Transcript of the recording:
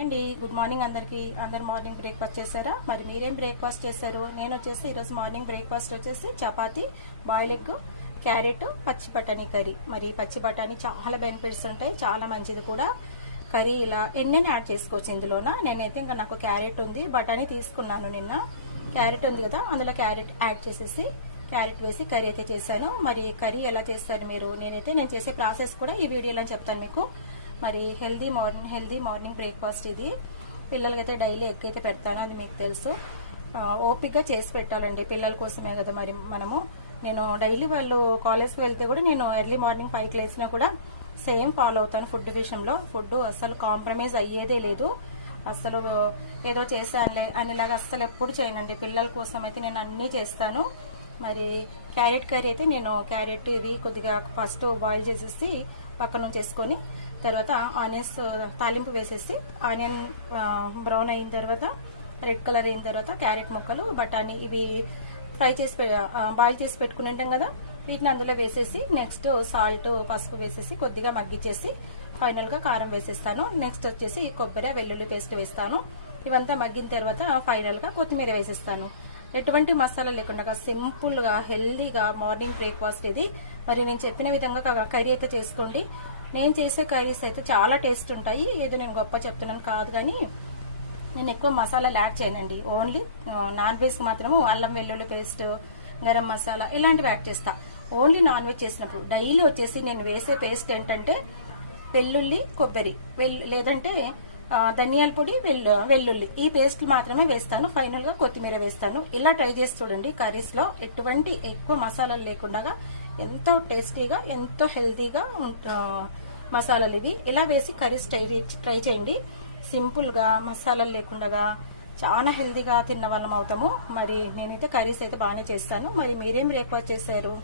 అండి good morning అందరు morning breakfast చేశారా? మరి మీరేం బ్రేక్ఫాస్ట్ చేశారు? నేను వచ్చేసి ఈరోజు మార్నింగ్ బ్రేక్ఫాస్ట్ వచ్చేసి చపాతీ, బాయిల్ ఎగ్, క్యారెట్, పచ్చి బఠానీ కర్రీ. మరి పచ్చి బఠానీ చాలా బెనిఫిట్స్ ఉంటాయి, చాలా మంచిది కూడా. కర్రీ ఇలా ఎన్నైనా యాడ్ చేసుకోవచ్చు ఇందులోన. నేనైతే ఇంకా నాకు క్యారెట్ ఉంది, బఠానీ తీసుకున్నాను నిన్న. క్యారెట్ ఉంది కదా, అందులో క్యారెట్ యాడ్ చేసేసి క్యారెట్ వేసి కర్రీ అయితే చేశాను. మరి కర్రీ ఎలా చేస్తారు మీరు? నేను చేసే ప్రాసెస్ కూడా ఈ వీడియోలో చెప్తాను మీకు. మరి హెల్దీ మార్నింగ్ బ్రేక్ఫాస్ట్ ఇది. పిల్లలకైతే డైలీ ఎగ్ అయితే పెడతాను, అది మీకు తెలుసు. ఓపిక్గా చేసి పెట్టాలండి, పిల్లల కోసమే కదా మరి మనము. నేను డైలీ వాళ్ళు కాలేజ్కి వెళ్తే కూడా నేను ఎర్లీ మార్నింగ్ 5కి లేచినా కూడా సేమ్ ఫాలో అవుతాను ఫుడ్ విషయంలో. ఫుడ్ అస్సలు కాంప్రమైజ్ అయ్యేదే లేదు. అస్సలు ఏదో చేశానులే అనేలాగా అస్సలు ఎప్పుడు చేయనండి. పిల్లల కోసం అయితే నేను అన్నీ చేస్తాను. మరి క్యారెట్ కర్రీ అయితే నేను క్యారెట్ ఇవి కొద్దిగా ఫస్ట్ బాయిల్ చేసేసి పక్కన ఉంచేసుకొని తర్వాత ఆనియన్స్ తాలింపు వేసేసి ఆనియన్ బ్రౌన్ అయిన తర్వాత రెడ్ కలర్ అయిన తర్వాత క్యారెట్ ముక్కలు, బఠానీ ఇవి బాయిల్ చేసి పెట్టుకుని ఉంటాం కదా, వీటిని అందులో వేసేసి నెక్స్ట్ సాల్ట్, పసుపు వేసేసి కొద్దిగా మగ్గిచ్చేసి ఫైనల్గా కారం వేసేస్తాను. నెక్స్ట్ వచ్చేసి కొబ్బరి, వెల్లుల్లి పేస్ట్ వేస్తాను. ఇవంతా మగ్గిన తర్వాత ఫైనల్గా కొత్తిమీర వేసేస్తాను. ఎటువంటి మసాలా లేకుండా సింపుల్గా హెల్దీగా మార్నింగ్ బ్రేక్ఫాస్ట్ ఇది. మరి నేను చెప్పిన విధంగా కర్రీ అయితే చేసుకోండి. నేను చేసే కర్రీస్ అయితే చాలా టేస్ట్ ఉంటాయి. ఏదో నేను గొప్ప చెప్తున్నాను కాదు, కానీ నేను ఎక్కువ మసాలాలు యాడ్ చేయనండి. ఓన్లీ నాన్ వెజ్కి మాత్రము అల్లం వెల్లుల్లి పేస్ట్, గరం మసాలా ఇలాంటివి యాడ్ చేస్తా. ఓన్లీ నాన్ వెజ్ చేసినప్పుడు డైలీ వచ్చేసి నేను వేసే పేస్ట్ ఏంటంటే వెల్లుల్లి, కొబ్బరి, లేదంటే ధనియాల పొడి, వెల్లుల్లి ఈ పేస్ట్లు మాత్రమే వేస్తాను. ఫైనల్గా కొత్తిమీర వేస్తాను. ఇలా ట్రై చేసి చూడండి. కర్రీస్లో ఎటువంటి ఎక్కువ మసాలాలు లేకుండా ఎంతో టేస్టీగా, ఎంతో హెల్తీగా మసాలాలు ఇవి. ఇలా వేసి కర్రీస్ ట్రై చేయండి. సింపుల్గా మసాలాలు లేకుండా చాలా హెల్తీగా తిన్న వాళ్ళం అవుతాము. మరి నేనైతే కర్రీస్ అయితే బాగానే చేస్తాను. మరి మీరేం బ్రేక్ఫాస్ట్ చేశారు?